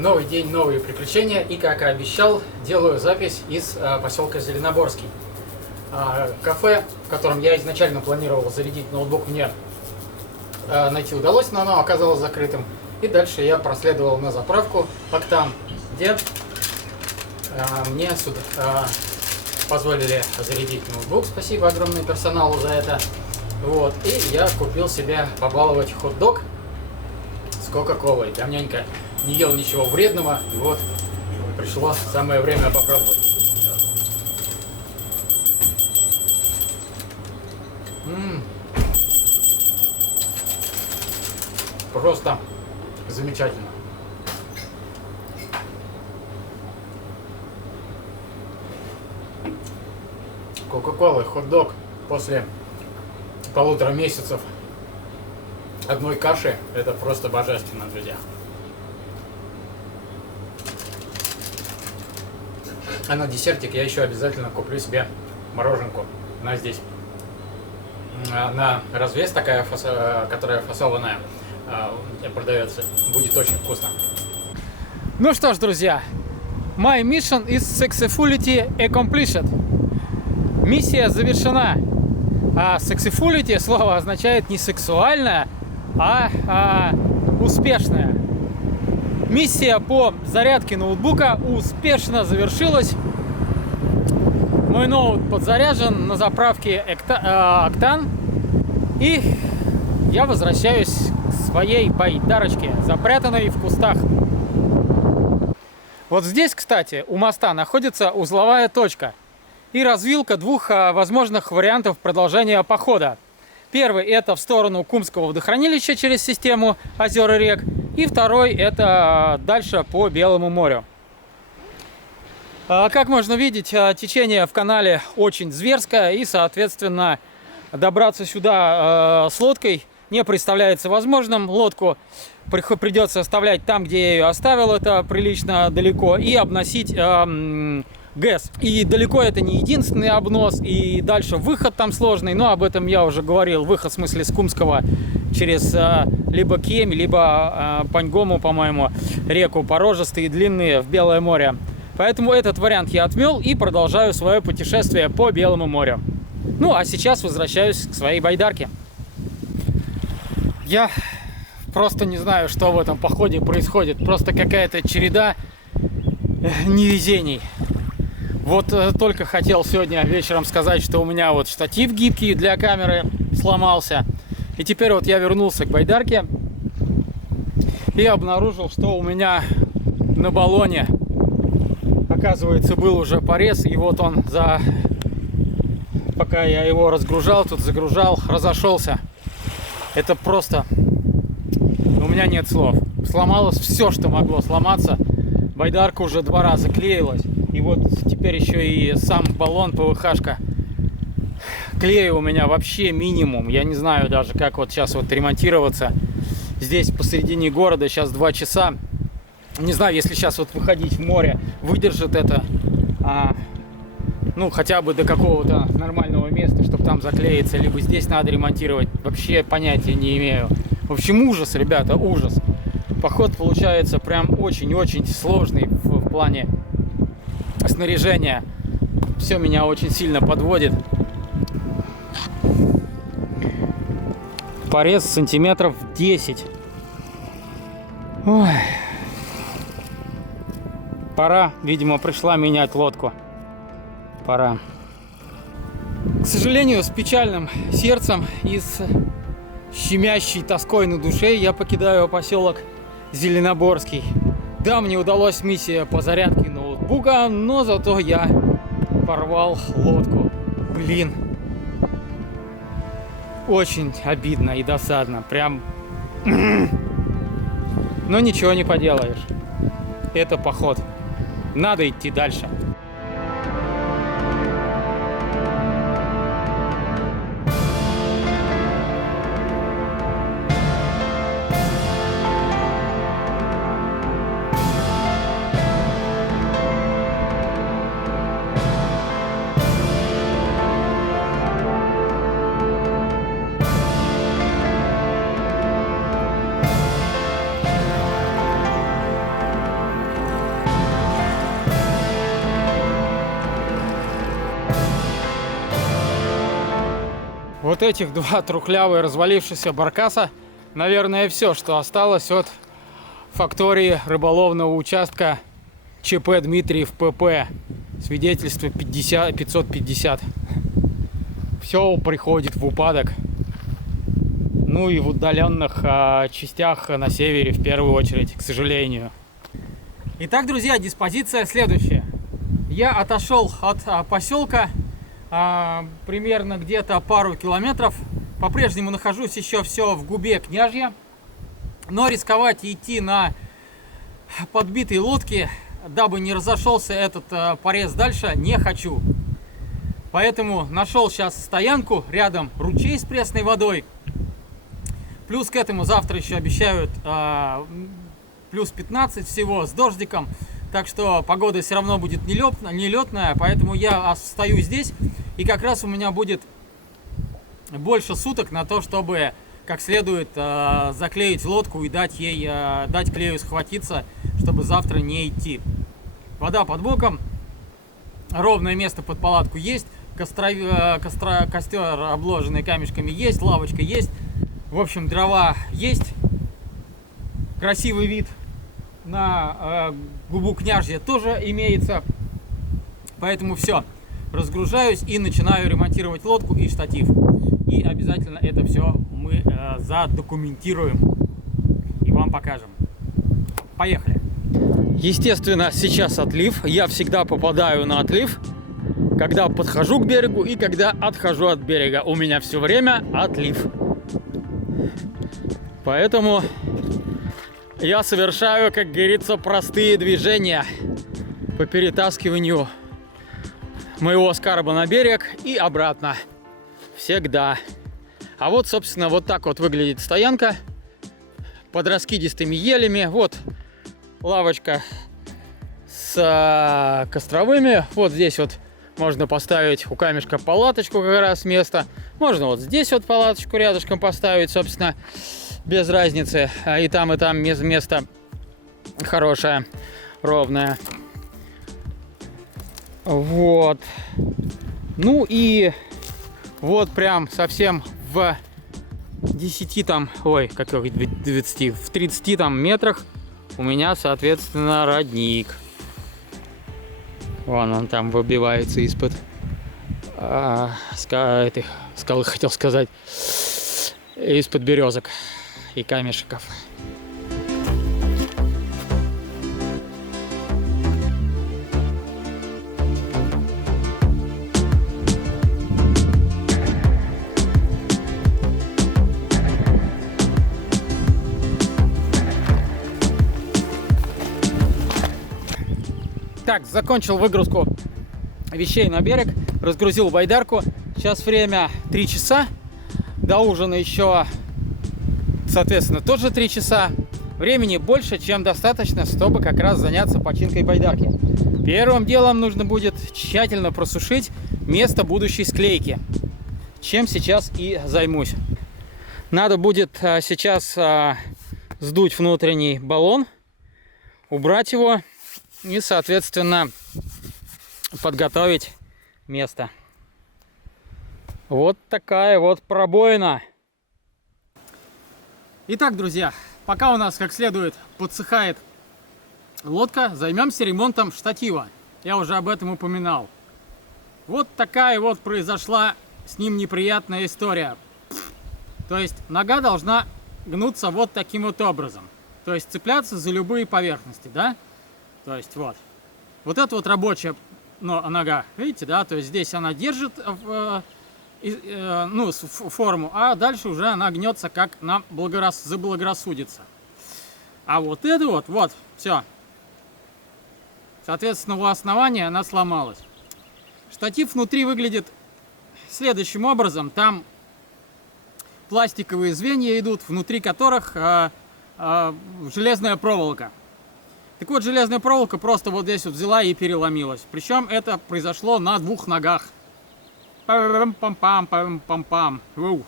Новый день, новые приключения, и, как и обещал, делаю запись из поселка Зеленоборский. Кафе, в котором я изначально планировал зарядить ноутбук, мне найти удалось, но оно оказалось закрытым. И дальше я проследовал на заправку Октан, где мне позволили зарядить ноутбук. Спасибо огромное персоналу за это. Вот. И я купил себе побаловать хот-дог с кока-колой. Давненько не ел ничего вредного, и вот пришло самое время попробовать. Просто замечательно. Кока-кола, хот-дог после 1,5 месяцев одной каши — это просто божественно, друзья. А на десертик я еще обязательно куплю себе мороженку. Она здесь на развес такая, которая фасованная, продается. Будет очень вкусно. Ну что ж, друзья, my mission is successfully accomplished. Миссия завершена. А successfully слово означает не сексуальное, а успешное. Миссия по зарядке ноутбука успешно завершилась. Мой ноут подзаряжен на заправке Октан. И я возвращаюсь к своей байдарочке, запрятанной в кустах. Вот здесь, кстати, у моста находится узловая точка и развилка двух возможных вариантов продолжения похода. Первый — это в сторону Кумского водохранилища через систему озер и рек. И второй — это дальше по Белому морю. Как можно видеть, течение в канале очень зверское, и, соответственно, добраться сюда с лодкой не представляется возможным. Лодку придется оставлять там, где я ее оставил, это прилично далеко, и обносить ГЭС. И далеко это не единственный обнос, и дальше выход там сложный, но об этом я уже говорил. Выход, в смысле, с Кумского через либо Кемь, либо Паньгому, по-моему, реку, порожистые и длинные, в Белое море. Поэтому этот вариант я отмел и продолжаю свое путешествие по Белому морю. Ну, а сейчас возвращаюсь к своей байдарке. Я просто не знаю, что в этом походе происходит. Просто какая-то череда невезений. Вот только хотел сегодня вечером сказать, что у меня вот штатив гибкий для камеры сломался. И теперь вот я вернулся к байдарке и обнаружил, что у меня на баллоне, оказывается, был уже порез. И вот он, пока я его разгружал, тут загружал, разошелся. Это просто... У меня нет слов. Сломалось все, что могло сломаться. Байдарка уже 2 раза клеилась. И вот теперь еще и сам баллон ПВХ-шка. Клея у меня вообще минимум. Я не знаю даже, как вот сейчас вот ремонтироваться. Здесь посередине города сейчас 2 часа. Не знаю, если сейчас вот выходить в море, выдержит это, ну, хотя бы до какого-то нормального места, чтобы там заклеиться, либо здесь надо ремонтировать. Вообще понятия не имею. В общем, ужас, ребята, ужас. Поход получается прям очень-очень сложный в плане снаряжения. Все меня очень сильно подводит. Порез сантиметров 10. Ой. Пора, видимо, пришла менять лодку. Пора. К сожалению, с печальным сердцем и с щемящей тоской на душе я покидаю поселок Зеленоборский. Да, мне удалась миссия по зарядке ноутбука, но зато я порвал лодку. Блин. Очень обидно и досадно. Прям... Но ничего не поделаешь. Это поход. Надо идти дальше. Вот этих два трухлявые развалившихся баркаса, наверное, все, что осталось от фактории рыболовного участка ЧП Дмитриев ПП. Свидетельство 550. Все приходит в упадок. Ну и в удаленных частях на севере в первую очередь, к сожалению. Итак, друзья, диспозиция следующая. Я отошел от поселка примерно где-то пару километров. По-прежнему нахожусь еще все в губе Княжья. Но рисковать и идти на подбитой лодке, дабы не разошелся этот порез дальше, не хочу. Поэтому нашел сейчас стоянку, рядом ручей с пресной водой. Плюс к этому завтра еще обещают плюс 15 всего с дождиком. Так что погода все равно будет нелетная, поэтому я стою здесь. И как раз у меня будет больше суток на то, чтобы как следует заклеить лодку и дать клею схватиться, чтобы завтра не идти. Вода под боком, ровное место под палатку есть, костер обложенный камешками есть, лавочка есть. В общем, дрова есть, красивый вид на губу Княжья тоже имеется. Поэтому все, разгружаюсь и начинаю ремонтировать лодку и штатив. И обязательно это все мы задокументируем и вам покажем. Поехали! Естественно, сейчас отлив. Я всегда попадаю на отлив, когда подхожу к берегу и когда отхожу от берега. У меня все время отлив. Поэтому я совершаю, как говорится, простые движения по перетаскиванию моего скарба на берег и обратно. Всегда. А вот, собственно, вот так вот выглядит стоянка под раскидистыми елями. Вот лавочка с костровыми. Вот здесь вот можно поставить у камешка палаточку как раз место. Можно вот здесь вот палаточку рядышком поставить, собственно, без разницы. И там место хорошее, ровное. Вот. Ну и вот прям совсем в 10 там, ой, как 20, в 30 там метрах у меня, соответственно, родник. Вон он там выбивается из-под скалы, хотел сказать, из-под березок и камешков. Так, закончил выгрузку вещей на берег, разгрузил байдарку. Сейчас время 3 часа. До ужина еще, соответственно, тоже 3 часа. Времени больше, чем достаточно, чтобы как раз заняться починкой байдарки. Первым делом нужно будет тщательно просушить место будущей склейки, чем сейчас и займусь. Надо будет сейчас сдуть внутренний баллон, убрать его и, соответственно, подготовить место. Вот такая вот пробоина. Итак, друзья, пока у нас как следует подсыхает лодка, займемся ремонтом штатива. Я уже об этом упоминал. Вот такая вот произошла с ним неприятная история. То есть нога должна гнуться вот таким вот образом. То есть цепляться за любые поверхности, да? То есть вот это вот рабочая нога, видите, да? То есть здесь она держит форму, а дальше уже она гнется, как нам заблагорассудится. А вот это вот, все. Соответственно, у основания она сломалась. Штатив внутри выглядит следующим образом. Там пластиковые звенья идут, внутри которых железная проволока. Так вот, железная проволока просто вот здесь вот взяла и переломилась. Причем это произошло на 2 ногах. Пам-пам-пам-пам-пам.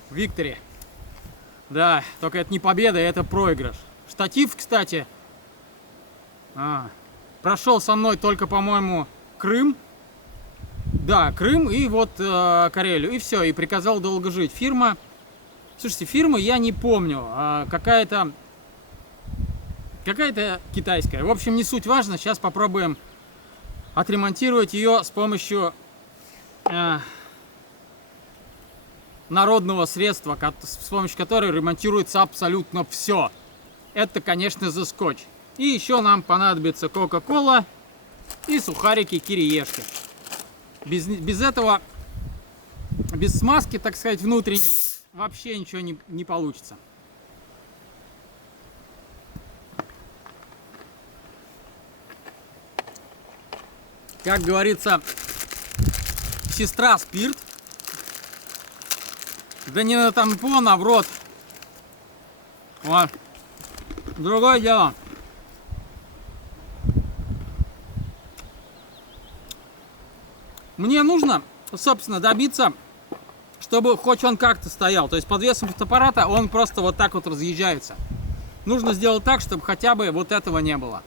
Виктори. Да, только это не победа, это проигрыш. Штатив, кстати, прошел со мной только, по-моему, Крым. Да, Крым и вот Карелию. И все, и приказал долго жить. Фирма, слушайте, фирма я не помню, какая-то китайская. В общем, не суть важно. Сейчас попробуем отремонтировать ее с помощью народного средства, с помощью которого ремонтируется абсолютно все. Это, конечно, The Scotch. И еще нам понадобится Кока-Кола и сухарики кириешки. Без этого, без смазки, так сказать, внутренней, вообще ничего не получится. Как говорится, сестра спирт. Да не на тампон, а в рот. Вот. Другое дело. Мне нужно, собственно, добиться, чтобы хоть он как-то стоял. То есть под весом фотоаппарата он просто вот так вот разъезжается. Нужно сделать так, чтобы хотя бы вот этого не было.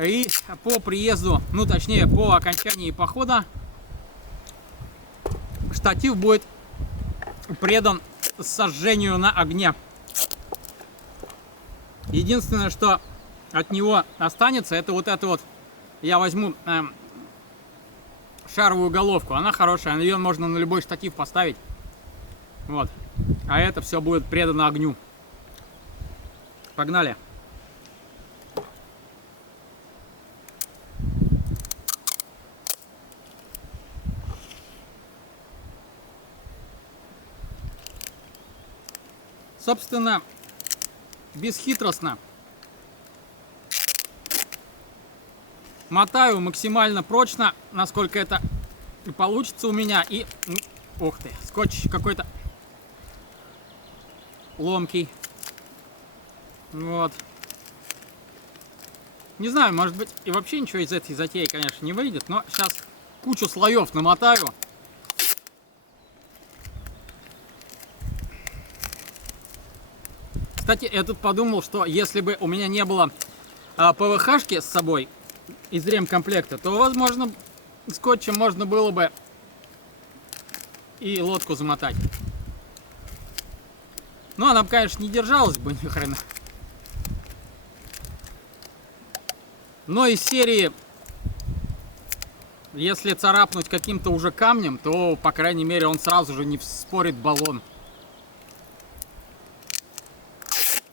И по приезду, ну точнее по окончании похода, штатив будет предан сожжению на огне. Единственное, что от него останется, это вот это вот. Я возьму шаровую головку. Она хорошая, ее можно на любой штатив поставить. Вот. А это все будет предано огню. Погнали. Собственно, бесхитростно мотаю максимально прочно, насколько это получится у меня. И, ух ты, скотч какой-то ломкий. Вот. Не знаю, может быть, и вообще ничего из этой затеи, конечно, не выйдет, но сейчас кучу слоев намотаю. Кстати, я тут подумал, что если бы у меня не было ПВХ-шки с собой из ремкомплекта, то, возможно, скотчем можно было бы и лодку замотать. Но она бы, конечно, не держалась бы ни хрена. Но из серии, если царапнуть каким-то уже камнем, то, по крайней мере, он сразу же не вспорит баллон,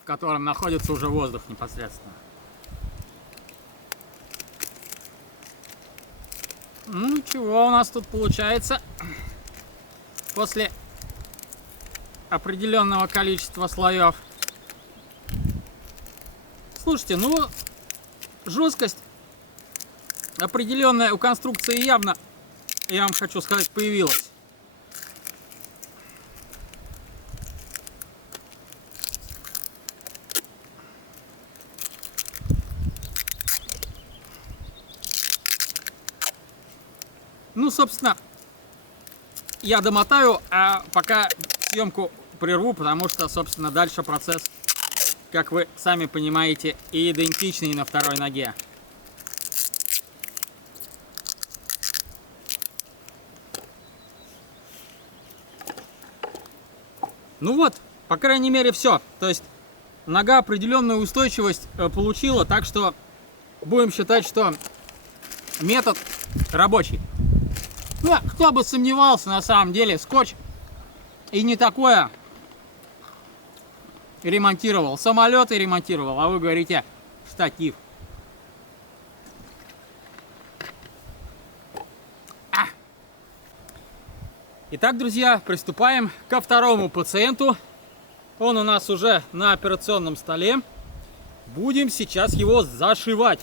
в котором находится уже воздух непосредственно. Ну, чего у нас тут получается? После определенного количества слоев. Слушайте, ну, жесткость определенная у конструкции явно, я вам хочу сказать, появилась. Ну, собственно, я домотаю, а пока съемку прерву, потому что, собственно, дальше процесс, как вы сами понимаете, идентичный на второй ноге. Ну вот, по крайней мере, все. То есть нога определенную устойчивость получила, так что будем считать, что метод рабочий. Ну, кто бы сомневался, на самом деле, скотч и не такое ремонтировал. Самолеты ремонтировал, а вы говорите штатив. Итак, друзья, приступаем ко второму пациенту. Он у нас уже на операционном столе. Будем сейчас его зашивать.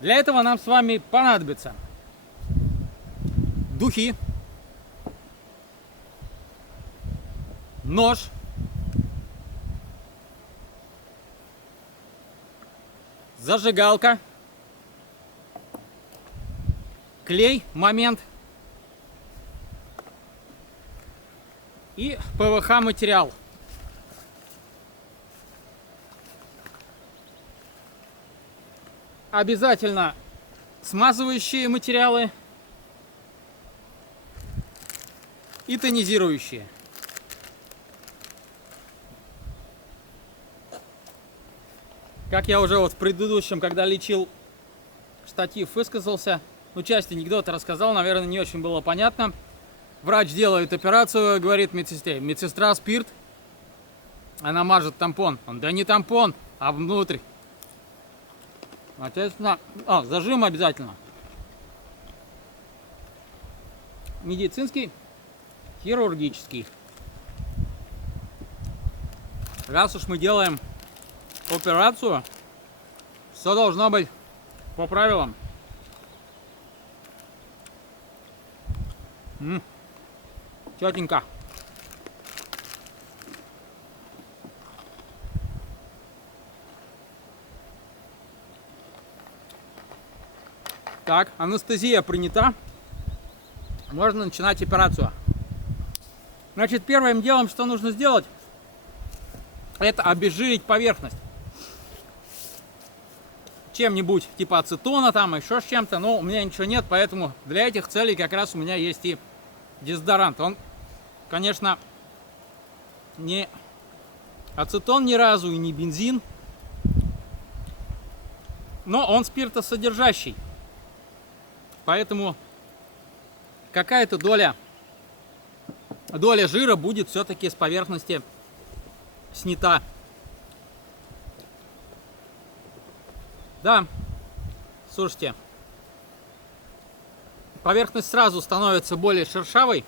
Для этого нам с вами понадобится духи, нож, зажигалка, клей, момент и ПВХ материал. Обязательно смазывающие материалы, и тонизирующие. Как я уже вот в предыдущем, когда лечил штатив, высказался, ну, часть анекдота рассказал, наверное, не очень было понятно. Врач делает операцию, говорит медсестре: медсестра, спирт. Она мажет тампон. Он: да не тампон, а внутрь. Соответственно, зажим обязательно. Медицинский, хирургический. Раз уж мы делаем операцию, все должно быть по правилам. Тетенька. Так, анестезия принята. Можно начинать операцию. Значит, первым делом, что нужно сделать, это обезжирить поверхность. Чем-нибудь типа ацетона, там еще с чем-то. Но у меня ничего нет, поэтому для этих целей как раз у меня есть и дезодорант. Он, конечно, не ацетон ни разу и не бензин, но он спиртосодержащий. Поэтому какая-то доля жира будет все-таки с поверхности снята. Да, слушайте, поверхность сразу становится более шершавой.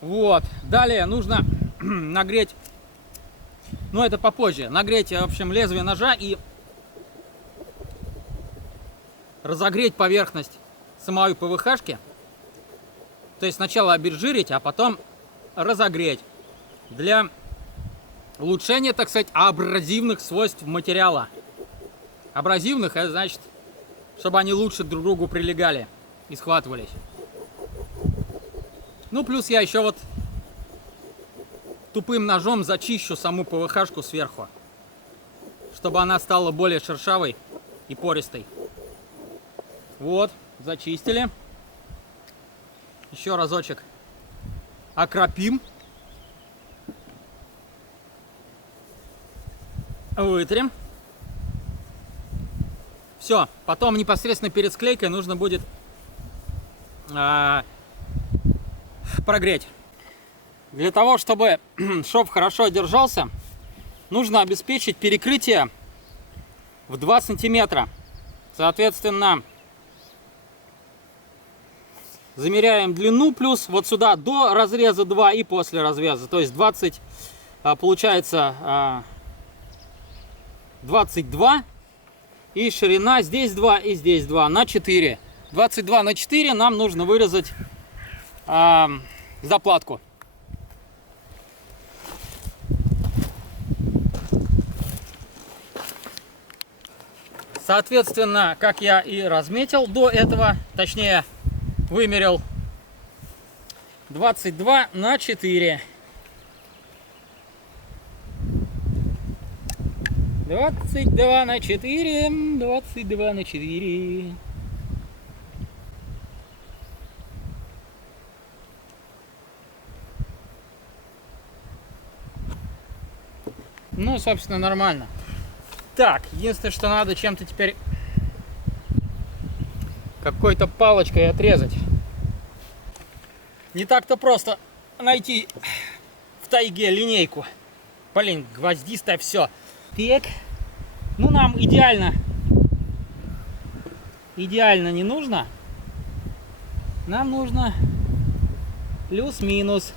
Вот, далее нужно нагреть, но это попозже, нагреть, в общем, лезвие ножа и разогреть поверхность самой ПВХ-шки. То есть сначала обезжирить, а потом разогреть для улучшения, так сказать, абразивных свойств материала. Абразивных, это значит, чтобы они лучше друг к другу прилегали и схватывались. Ну, плюс я еще вот тупым ножом зачищу саму ПВХ-шку сверху, чтобы она стала более шершавой и пористой. Вот, зачистили. Еще разочек окропим. Вытрем. Все, потом непосредственно перед склейкой нужно будет прогреть. Для того, чтобы шов хорошо держался, нужно обеспечить перекрытие в 2 сантиметра. Соответственно, замеряем длину плюс вот сюда до разреза 2 и после разреза. То есть 20, получается 22. И ширина здесь 2 и здесь 2 на 4. 22 на 4 нам нужно вырезать заплатку. Соответственно, как я и разметил до этого, точнее вымерил, 22 на 4. 22 на 4, 22 на 4. Ну, собственно, нормально. Так, единственное, что надо чем-то теперь какой-то палочкой отрезать. Не так-то просто найти в тайге линейку. Блин, гвоздистое все. Так, ну нам идеально не нужно. Нам нужно плюс-минус.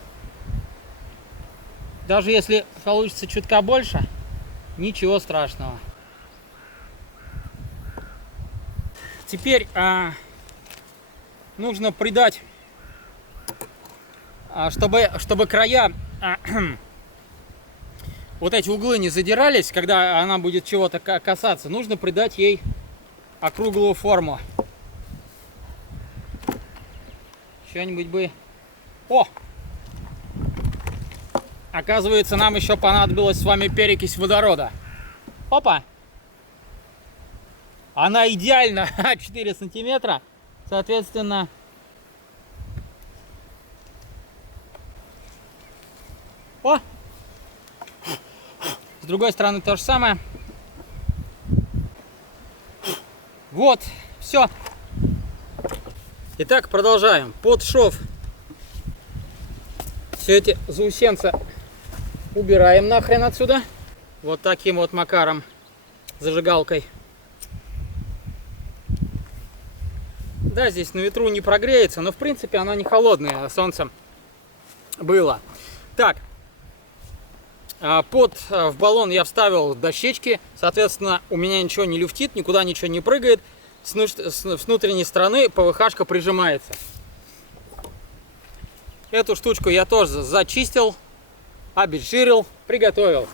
Даже если получится чутка больше, ничего страшного. Теперь нужно придать, чтобы края вот эти углы не задирались, когда она будет чего-то касаться, нужно придать ей округлую форму. Что-нибудь бы... О! Оказывается, нам еще понадобилась с вами перекись водорода. Опа! Она идеально 4 сантиметра. Соответственно, другой стороны то же самое. Вот, все. Итак, продолжаем. Под шов все эти заусенца убираем нахрен отсюда. Вот таким вот макаром, зажигалкой. Да, здесь на ветру не прогреется, но в принципе оно не холодное, а солнце было. Так, в баллон я вставил дощечки, соответственно, у меня ничего не люфтит, никуда ничего не прыгает. С внутренней стороны ПВХ-шка прижимается. Эту штучку я тоже зачистил, обезжирил, приготовил.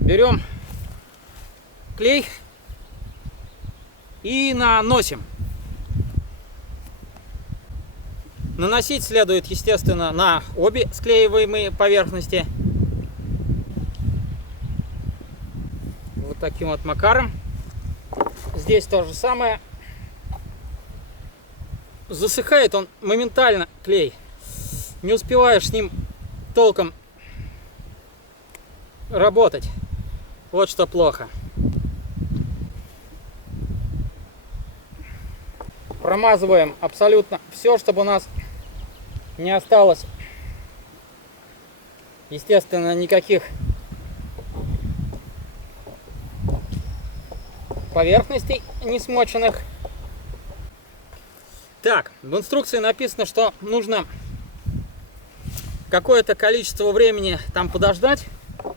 Берем клей и наносим. Наносить следует, естественно, на обе склеиваемые поверхности. Вот таким вот макаром. Здесь то же самое. Засыхает он моментально, клей. Не успеваешь с ним толком работать. Вот что плохо. Промазываем абсолютно все, чтобы у нас не осталось, естественно, никаких поверхностей не смоченных. Так, в инструкции написано, что нужно какое-то количество времени там подождать,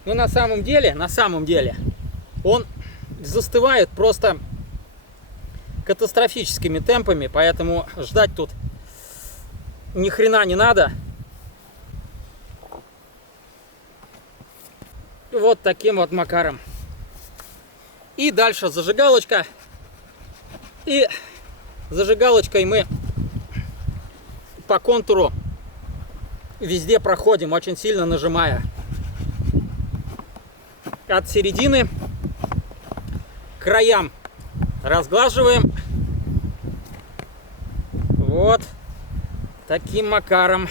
но на самом деле он застывает просто катастрофическими темпами, поэтому ждать тут ни хрена не надо. Вот таким вот макаром. И дальше зажигалочка. И зажигалочкой мы по контуру везде проходим, очень сильно нажимая. От середины к краям разглаживаем. Вот таким макаром.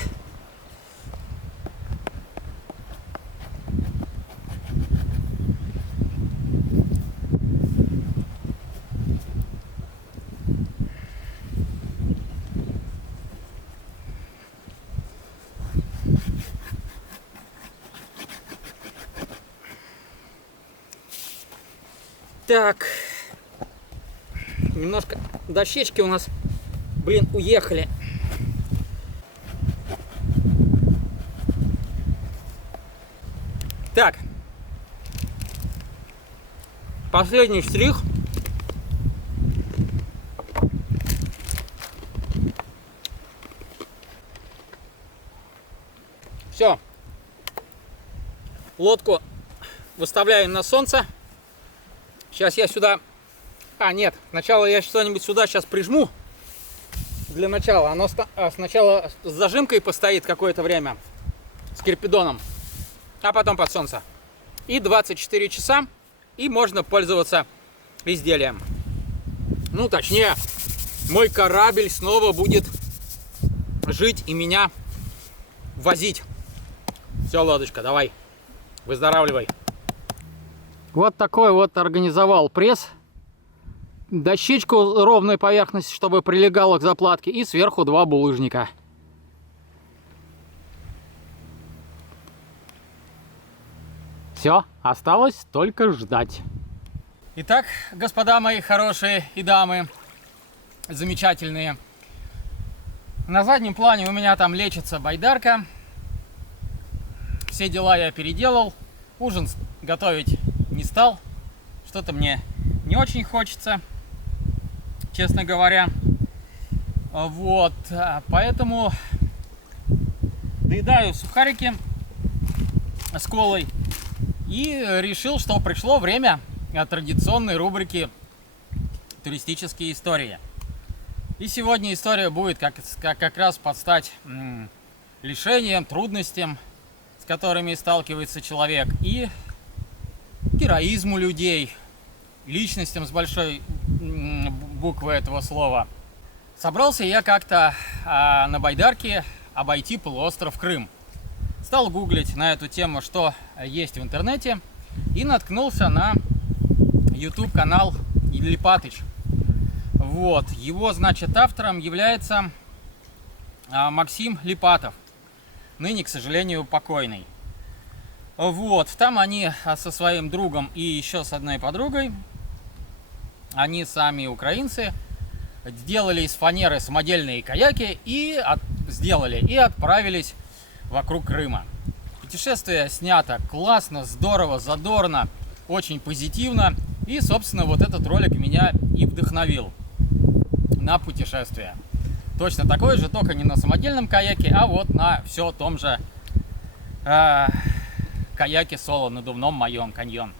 Так, немножко дощечки у нас, блин, уехали. Так, последний штрих. Все, лодку выставляем на солнце. Сейчас я сюда... нет, сначала я что-нибудь сюда сейчас прижму. Для начала. Оно сначала с зажимкой постоит какое-то время. С кирпидоном. А потом под солнце. И 24 часа. И можно пользоваться изделием. Ну, точнее, мой корабль снова будет жить и меня возить. Все, лодочка, давай. Выздоравливай. Вот такой вот организовал пресс. Дощечку ровной поверхности, чтобы прилегала к заплатке. И сверху 2 булыжника. Все, осталось только ждать. Итак, господа мои хорошие и дамы, замечательные. На заднем плане у меня там лечится байдарка. Все дела я переделал. Ужин готовить не стал. Что-то мне не очень хочется, честно говоря. Вот, поэтому доедаю сухарики с колой. И решил, что пришло время традиционной рубрики «Туристические истории». И сегодня история будет как раз под стать лишениям, трудностям, с которыми сталкивается человек, и героизму людей, личностям с большой буквы этого слова. Собрался я как-то на байдарке обойти полуостров Крым. Стал гуглить на эту тему, что есть в интернете, и наткнулся на YouTube канал Липатыч. Вот, его, значит, автором является Максим Липатов, ныне, к сожалению, покойный. Вот, там они со своим другом и еще с одной подругой, они сами украинцы, сделали из фанеры самодельные каяки и отправились вокруг Крыма. Путешествие снято классно, здорово, задорно, очень позитивно. И, собственно, вот этот ролик меня и вдохновил на путешествие. Точно такой же, только не на самодельном каяке, а вот на все том же каяке соло надувном моем каньон.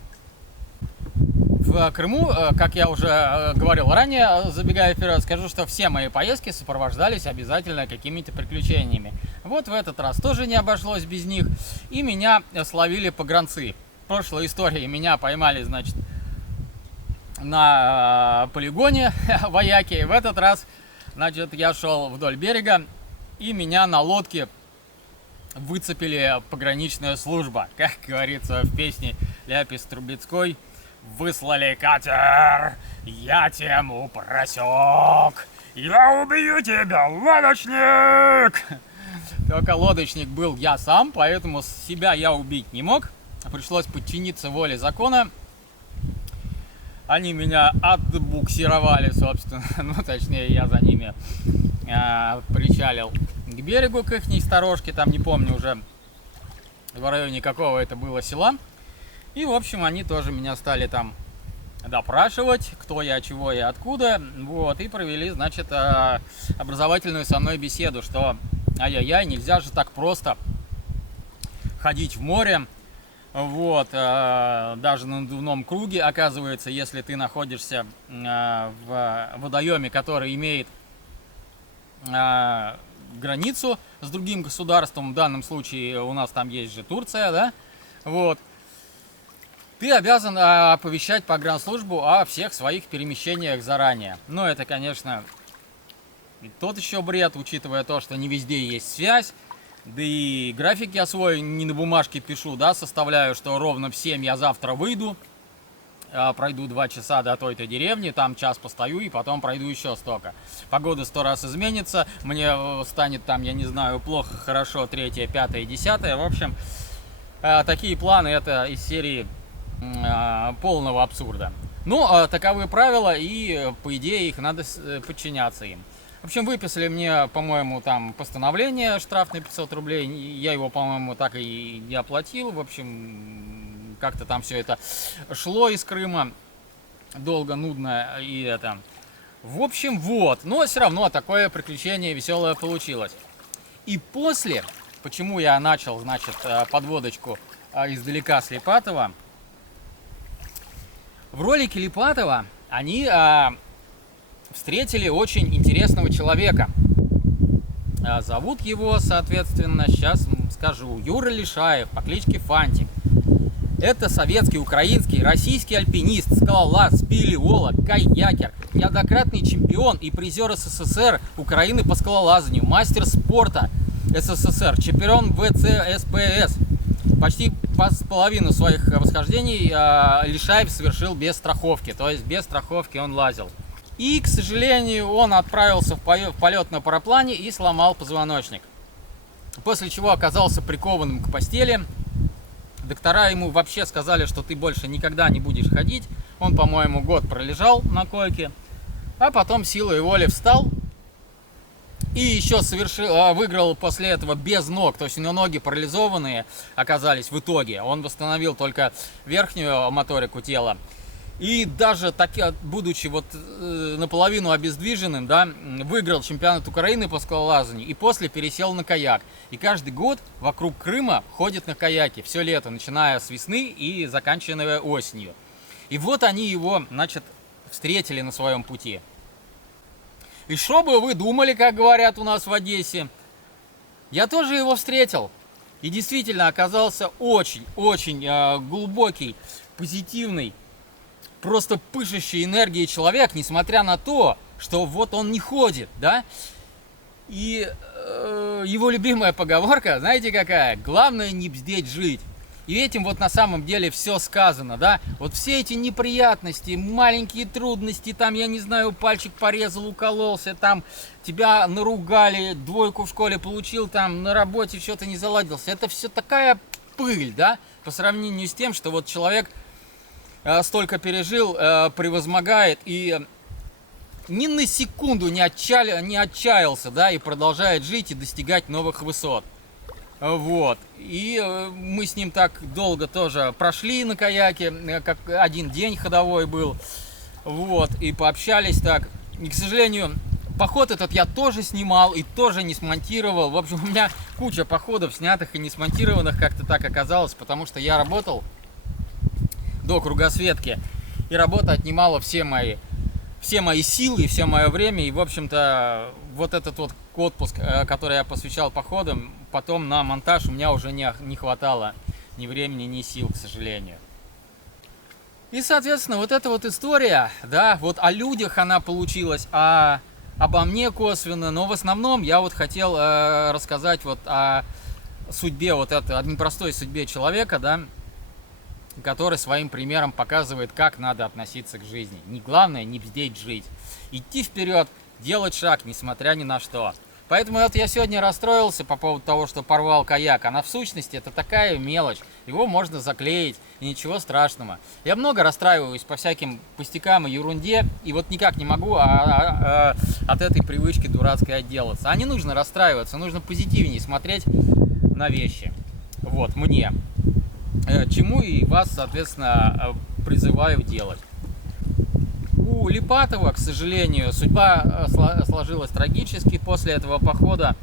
В Крыму, как я уже говорил ранее, забегая вперед, скажу, что все мои поездки сопровождались обязательно какими-то приключениями. Вот в этот раз тоже не обошлось без них, и меня словили погранцы. В прошлой истории меня поймали, значит, на полигоне вояки. В этот раз, значит, я шел вдоль берега, и меня на лодке выцепили пограничная служба. Как говорится в песне Ляпис Трубецкой: «Выслали катер, я тему просек, я убью тебя, лодочник!» Только лодочник был я сам, поэтому себя я убить не мог. Пришлось подчиниться воле закона. Они меня отбуксировали, собственно, ну, точнее, я за ними причалил к берегу, к ихней сторожке, там, не помню уже, в районе какого это было села. И, в общем, они тоже меня стали там допрашивать, кто я, чего я, откуда, вот, и провели, значит, образовательную со мной беседу, что ай-яй-яй, нельзя же так просто ходить в море, вот, даже на надувном круге, оказывается, если ты находишься в водоеме, который имеет границу с другим государством, в данном случае у нас там есть же Турция, да, вот, ты обязан оповещать погранслужбу о всех своих перемещениях заранее. Но это, конечно, и тот еще бред, учитывая то, что не везде есть связь. Да и график я свой не на бумажке пишу, да, составляю, что ровно в 7 я завтра выйду, пройду 2 часа до той-то деревни, там час постою и потом пройду еще столько. Погода 100 раз изменится, мне станет там, я не знаю, плохо, хорошо, 3, 5, 10. В общем, такие планы это из серии полного абсурда. Но таковы правила, и по идее их надо подчиняться им. В общем, выписали мне, по-моему, там постановление штрафное 500 рублей. Я его, по-моему, так и не оплатил. В общем, как-то там все это шло из Крыма. Долго, нудно и это. В общем, вот. Но все равно такое приключение веселое получилось. И после, почему я начал, значит, подводочку издалека с Липатова. В ролике Липатова они встретили очень интересного человека. Зовут его, соответственно, сейчас скажу, Юра Лишаев по кличке Фантик. Это советский, украинский, российский альпинист, скалолаз, спелеолог, каякер, неоднократный чемпион и призер СССР Украины по скалолазанию, мастер спорта СССР, чемпион ВЦСПС. Почти половину своих восхождений Лишаев совершил без страховки, то есть без страховки он лазил. И, к сожалению, он отправился в полет на параплане и сломал позвоночник. После чего оказался прикованным к постели. Доктора ему вообще сказали, что ты больше никогда не будешь ходить. Он, по-моему, год пролежал на койке, а потом силой воли встал. И еще выиграл после этого без ног, то есть у него ноги парализованные оказались в итоге. Он восстановил только верхнюю моторику тела. И даже так, будучи вот наполовину обездвиженным, да, выиграл чемпионат Украины по скалолазанию и после пересел на каяк. И каждый год вокруг Крыма ходит на каяке все лето, начиная с весны и заканчивая осенью. И вот они его, значит, встретили на своем пути. И что бы вы думали, как говорят у нас в Одессе? Я тоже его встретил. И действительно оказался очень-очень глубокий, позитивный, просто пышущий энергией человек, несмотря на то, что вот он не ходит, да? И его любимая поговорка, знаете какая? Главное не бздеть жить. И этим вот на самом деле все сказано, да? Вот все эти неприятности, маленькие трудности, там, я не знаю, пальчик порезал, укололся, там, тебя наругали, двойку в школе получил, там, на работе что-то не заладился. Это все такая пыль, да? По сравнению с тем, что вот человек столько пережил, превозмогает и ни на секунду не отчаялся, да, и продолжает жить и достигать новых высот. Вот. И мы с ним так долго тоже прошли на каяке, как один день ходовой был. Вот. И пообщались так. И, к сожалению, поход этот я тоже снимал и тоже не смонтировал. В общем, у меня куча походов снятых и не смонтированных, как-то так оказалось, потому что я работал до кругосветки, и работа отнимала все мои силы и все мое время. И, в общем-то, вот этот вот отпуск, который я посвящал походам, потом на монтаж у меня уже не хватало ни времени, ни сил, к сожалению. И, соответственно, вот эта вот история, да, вот о людях она получилась, обо мне косвенно, но в основном я вот хотел рассказать вот о судьбе, вот этой, о непростой судьбе человека, да, который своим примером показывает, как надо относиться к жизни. Не главное не бздеть жить. Идти вперед, делать шаг, несмотря ни на что. Поэтому вот я сегодня расстроился по поводу того, что порвал каяк. А в сущности это такая мелочь. Его можно заклеить, и ничего страшного. Я много расстраиваюсь по всяким пустякам и ерунде. И вот никак не могу от этой привычки дурацкой отделаться. А не нужно расстраиваться, нужно позитивнее смотреть на вещи. Вот, мне. Чему и вас, соответственно, призываю делать. У Липатова, к сожалению, судьба сложилась трагически. После этого похода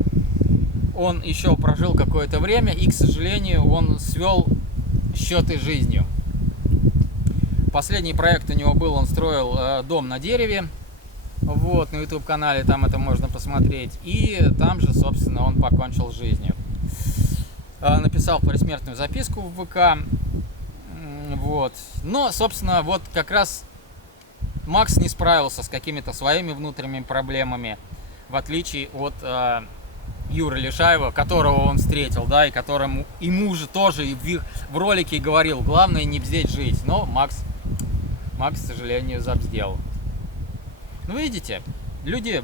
он еще прожил какое-то время, и, к сожалению, он свел счеты с жизнью. Последний проект у него был, он строил дом на дереве. Вот, на YouTube-канале там это можно посмотреть. И там же, собственно, он покончил с жизнью. Написал предсмертную записку в ВК. Вот. Но, собственно, вот как раз Макс не справился с какими-то своими внутренними проблемами, в отличие от Юры Лишаева, которого он встретил, да, и которому ему же тоже в ролике говорил, главное не бздеть жить. Но Макс, к сожалению, забздел. Ну, видите, люди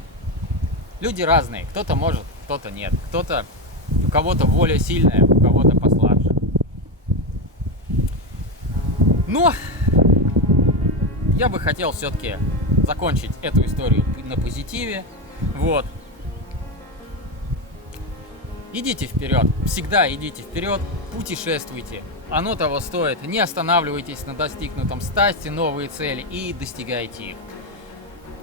разные. Кто-то может, кто-то нет. У кого-то воля сильная, у кого-то послабже. Но я бы хотел все-таки закончить эту историю на позитиве. Вот. Идите вперед, всегда идите вперед, путешествуйте. Оно того стоит. Не останавливайтесь на достигнутом, ставьте новые цели и достигайте их.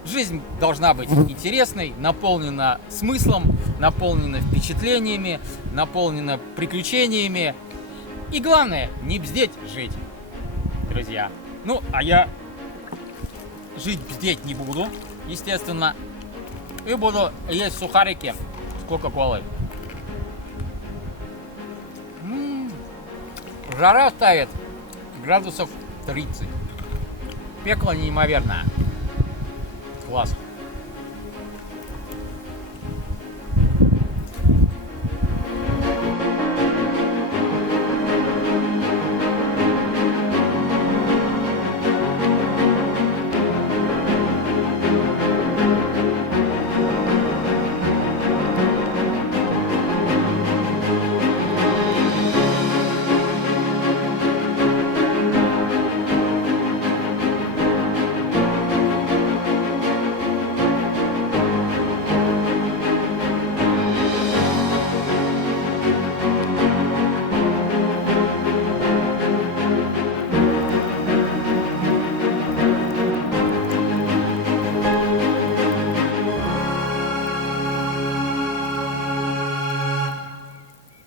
Жизнь должна быть интересной, наполнена смыслом, наполнена впечатлениями, наполнена приключениями. И главное, не бздеть жить, друзья. Ну, а я жить бздеть не буду, естественно. И буду есть сухарики с кока-колой. Жара стоит градусов 30. Пекло неимоверное. Класс.